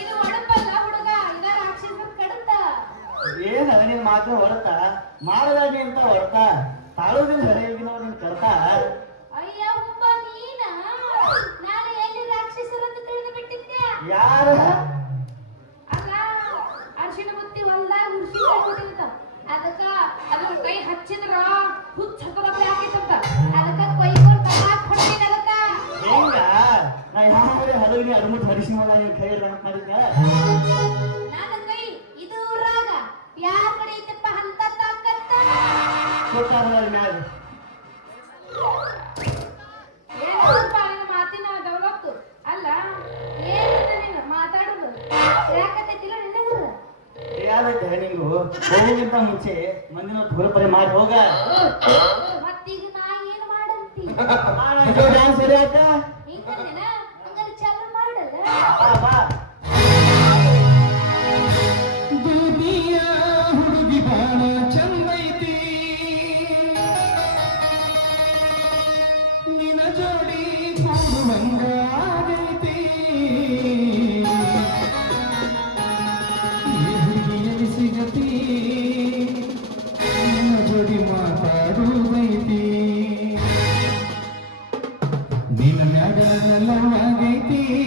ಇದು ಹೊಡಪಲ್ಲ ಹುಡುಗ. ಇದ ಕಡತ. ಏನ್ ಅದ ನಿನ್ ಮಾತ್ರ ಹೊರತ? ಮಾಡದಾಡಿ ಅಂತ ಹೊರತ? ತಾಳೋದಿನ ಸರಿಯಾಗಿ ನಾವು ನಿನ್ ಕರ್ತ ಅಯ್ಯಪ್ಪ ನಾನು? ಎಲ್ಲಿ ರಾಕ್ಷಸರಂತ ತಿಳಿದು ಬಿಟ್ಟಿದ್ದೆ ಯಾರ? ಅಲ್ಲ ಅರ್ಶಿನ ಮುತ್ತಿ ಹೊಲ್ದಾಗ ಅದಕ್ಕ ಅದ್ರ ಕೈ ಹಚ್ಚಿದ್ರ ಹುಚ್ಚ ಹಾಕೋದಕ್ಕೆ ಯಾವ ಅದು ಮುಟ್ಟು ಹರಿಸಿ ಮಗ ನೀವು ಕೈ ನನ್ನ ಕೈ ಇದು ರಾಗ. ಯಾರ ಕಡೆ ಐತಪ್ಪ ಅಂತ ತಾಕತ್ತ ಕೊಟ್ಟಾರ ಮ್ಯಾಗ. ಏನಪ್ಪ ನಿನ್ನ ಮಾತಿನ ಡೆವಲಪ್ ಅಲ್ಲ ಏನಿದೆ ನೀನು ಮಾತಾಡೋದು. ಯಾಕತ್ತೈತಿಲ್ಲ ನಿನಗೂ ಯಾವ್ದೈತೆ ನಿಂಗು. ಹೋಗೋಕ್ಕಿಂತ ಮುಂಚೆ ಮಂದಿನ ಪುರಪರಿ ಮಾಡಿ ಹೋಗ. ಮತ್ತೀಗ ನಾ ಏನ್ ಮಾಡಂತಿ? ಡ್ಯಾನ್ಸ್ ಸರಿ ಆಯ್ತಾ ಮಾತಾಡುವುದೈತಿ ನಿನ್ನ ಮ್ಯಾಗ ನನ್ನ ಆಗೈತಿ.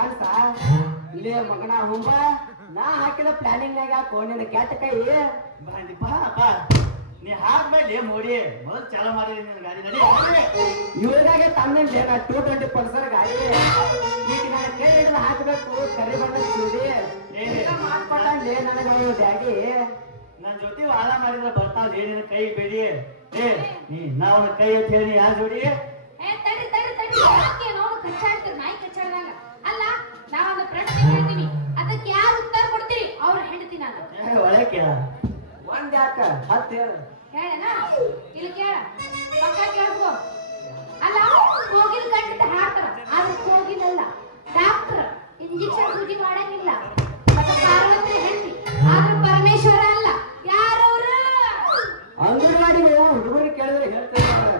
ಡ್ಯಾನ್ಸ? ಇಲ್ಲೇ ಮಗನ ಹುಂಬ? ನಾ ಹಾಕಿದ ಪ್ಲಾನಿಂಗ್ ನಾಗ ಕೋಣಿನ ಕೆಟ್ಟ ಕೈ. ಬಂದಿಪ್ಪ ಬಾ ಬಾ ನೀ ಹಾಕ್ಬೇಡಿ ಮೋಡಿ ಮೊದಲು ಚಾಲು ಮಾಡಿದೀನಿ ನಿನ್ನ ಗಾಡಿ ನಡಿ. ನಾ ಟೂ ಟ್ವೆಂಟಿ ಪಲ್ಸರ್ ಗಾಡಿ. ಈಗ ನನ್ನ ಕೈ ಹಿಡಿದು ಹಾಕಬೇಕು ಕರಿ ಬಣ್ಣ ಚೂಡಿ. ಮಾತ್ಕೊಂಡೇ ನನಗೆ ಅವ ಡ್ಯಾಡಿ. ನನ್ನ ಜೊತೆ ವಾದ ಮಾಡಿದ್ರೆ ಬರ್ತಾವ್ ನಿನ್ನ ಕೈ ಬೇಡಿ. ಏ ನೀ ಅವನ ಕೈ ಅಂತ ಹೇಳಿ ಯಾರು ಜೋಡಿ? ಏ ತಡಿ ತಡಿ ತಡಿ. ಯಾಕೆ ನೋಡು ಕಚ್ಚಾಡ್ತೀರಿ ನಾಯಿ ಕಚ್ಚಾಡ್ದಂಗ ಅಲ್ಲ ನಾವೊಂದು ಪ್ರಶ್ನೆ ಕೇಳ್ತೀವಿ ಅದಕ್ಕೆ ಯಾರು ಉತ್ತರ ಕೊಡ್ತೀರಿ ಅವ್ರ ಹೆಂಡತಿ ನಾನು ಒಂದ್ ಯಾಕ? ಹತ್ತು ಹೇಳು. ಹೇಳನ ಇಲ್ಲಿ ಕೇಳ. ಪಕ್ಕ ಕೇಳ್ಕೊ. ಅಲ್ಲ ಕೋಗಿಲ್ ಕಂಡಿದ್ದ ಹಾಡ್ತಾರ ಆದ್ರೆ ಕೋಗಿಲಲ್ಲ ಡಾಕ್ಟರ್ ಇಂಜೆಕ್ಷನ್ ಸೂಜಿ ಮಾಡಂಗಿಲ್ಲ. ಮತ್ತೆ ಪಾರ್ವತಿ ಹೆಂಡತಿ. ಆದ್ರೆ ಪರಮೇಶ್ವರ ಅಲ್ಲ. ಯಾರವ್ರು? ಅಂಗನವಾಡಿ ಹುಡುಗರಿಗೆ ಕೇಳಿದ್ರೆ ಹೇಳ್ತಾರೆ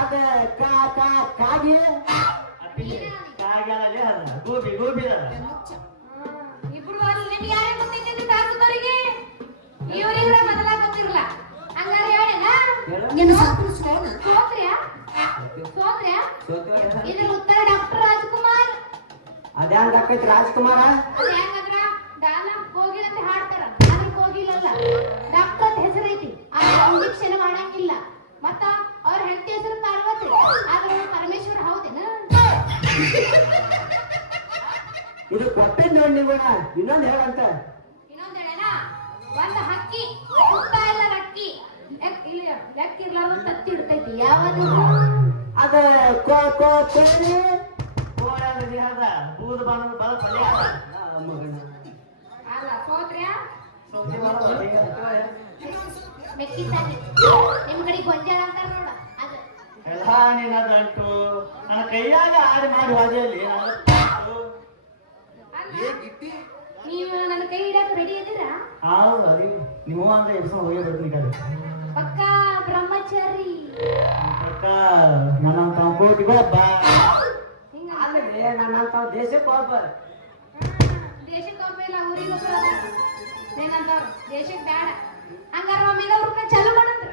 ಅದ ಕಾ ಕಾ ಕಾಗಿ? ಕಾಗ್ಯಾಲೇ ಅದ ಗೋಬಿ ಗೋಬಿ ಅದ. ಹೇಳು. ಸೋತ್ರ್ಯಾ? ಸೋತ್ರ್ಯಾ? ಇದರ ಉತ್ತರ ಡಾಕ್ಟರ್ ರಾಜ್ಕುಮಾರ್. ಅದ್ಯಾಂಗ ಆಕೈತಿ ರಾಜ್ಕುಮಾರ? ಅದ್ ಹೆಂಗಂದ್ರ? ದಾನ ಕೋಗಿಲ್ ಅಂತ ಹಾಡ್ತಾರ ಕೋಗಿಲಲ್ಲ. ಡಾಕ್ಟರ್ ಅಂತ ಹೆಸರೈತಿ. ಆದ್ರೆ ಇಂಜೆಕ್ಷನ್ ಮಾಡಂಗಿಲ್ಲ. ಮತ್ತ ಅವ್ರ ಹೆಂಡತಿ ಹೆಸರು ಪಾರ್ವತಿ. ಆದ್ರೆ ಪರಮೇಶ್ವರ ಹೌದೇನ? ಇದು ಕೊಟ್ಟಿದ್ ನೋಡಿ ನೀವು ಇನ್ನೊಂದ್ ಹೇಳಂತ. ಇನ್ನೊಂದ್ ಹೇಳೇನಾ? ಒಂದ್ ಹಕ್ಕಿ. ಇರ್ಲಾರ್ದ ತತ್ತಿ ಇಡ್ತೈತಿ? ಯಾವುದು ಅದ ಕೋ ಕೋ ಕೋಳಿ ಕೋಳಿ ಅಂದ್ರೆ ನೀ ಹೇಳ್ದ ಬೂದು ಬಾಣದ ಬಲ ಪಲ್ಯ ಅದ. ಆ, ಮಗನ. ಅಲ್ಲ ಸೋತ್ರ್ಯ? ಸೌತೆ ಬಲ ಪಲ್ಯ ಅದ. ಮೆಕ್ಕಿತಾನಿ ನಿಮ್ ಕಡೆ ಗೊಂಜಾಳ ಅಂತಾರ ನೋಡ ಎಲ್ಲ ನಿನ್ನದಂಟು ನನ್ನ ಕೈಯಾಗ ಆಡಿ ಮಾಡಿ ಹೋದಲ್ಲಿ ನೀವು ನನ್ನ ಕೈ ಹಿಡಿಯಕ್ ರೆಡಿ ಇದೀರಾ ಹೌದು ಅದೇ. ನೀವು ಅಂದ್ರೆ ಎಬ್ಸ್ಕೊಂಡು ಹೋಗಿ ಬರ್ತೀನಿ ಕಡೆ ಬ್ರಹ್ಮಚಾರಿ ಅಕ್ಕ ನನ್ನಂತ ಕೋಟಿ ಒಬ್ಬ ಹಿಂಗ. ಅಲ್ಲದೆ ನನ್ನಂತ ದೇಶಕ್ಕೆ ಒಬ್ಬ ದೇಶಕ್ಕೆ ಒಮ್ಮೆಲ್ಲ ಊರಿಗೆ ಒಬ್ಬರ ಏನಂತಾರ ದೇಶಕ್ಕೆ ಬೇಡ. ಹಂಗಾರ ಒಮ್ಮೆಲ್ಲ ಅವ್ರನ್ನ ಚಲೋ ಮಾಡಂದ್ರ.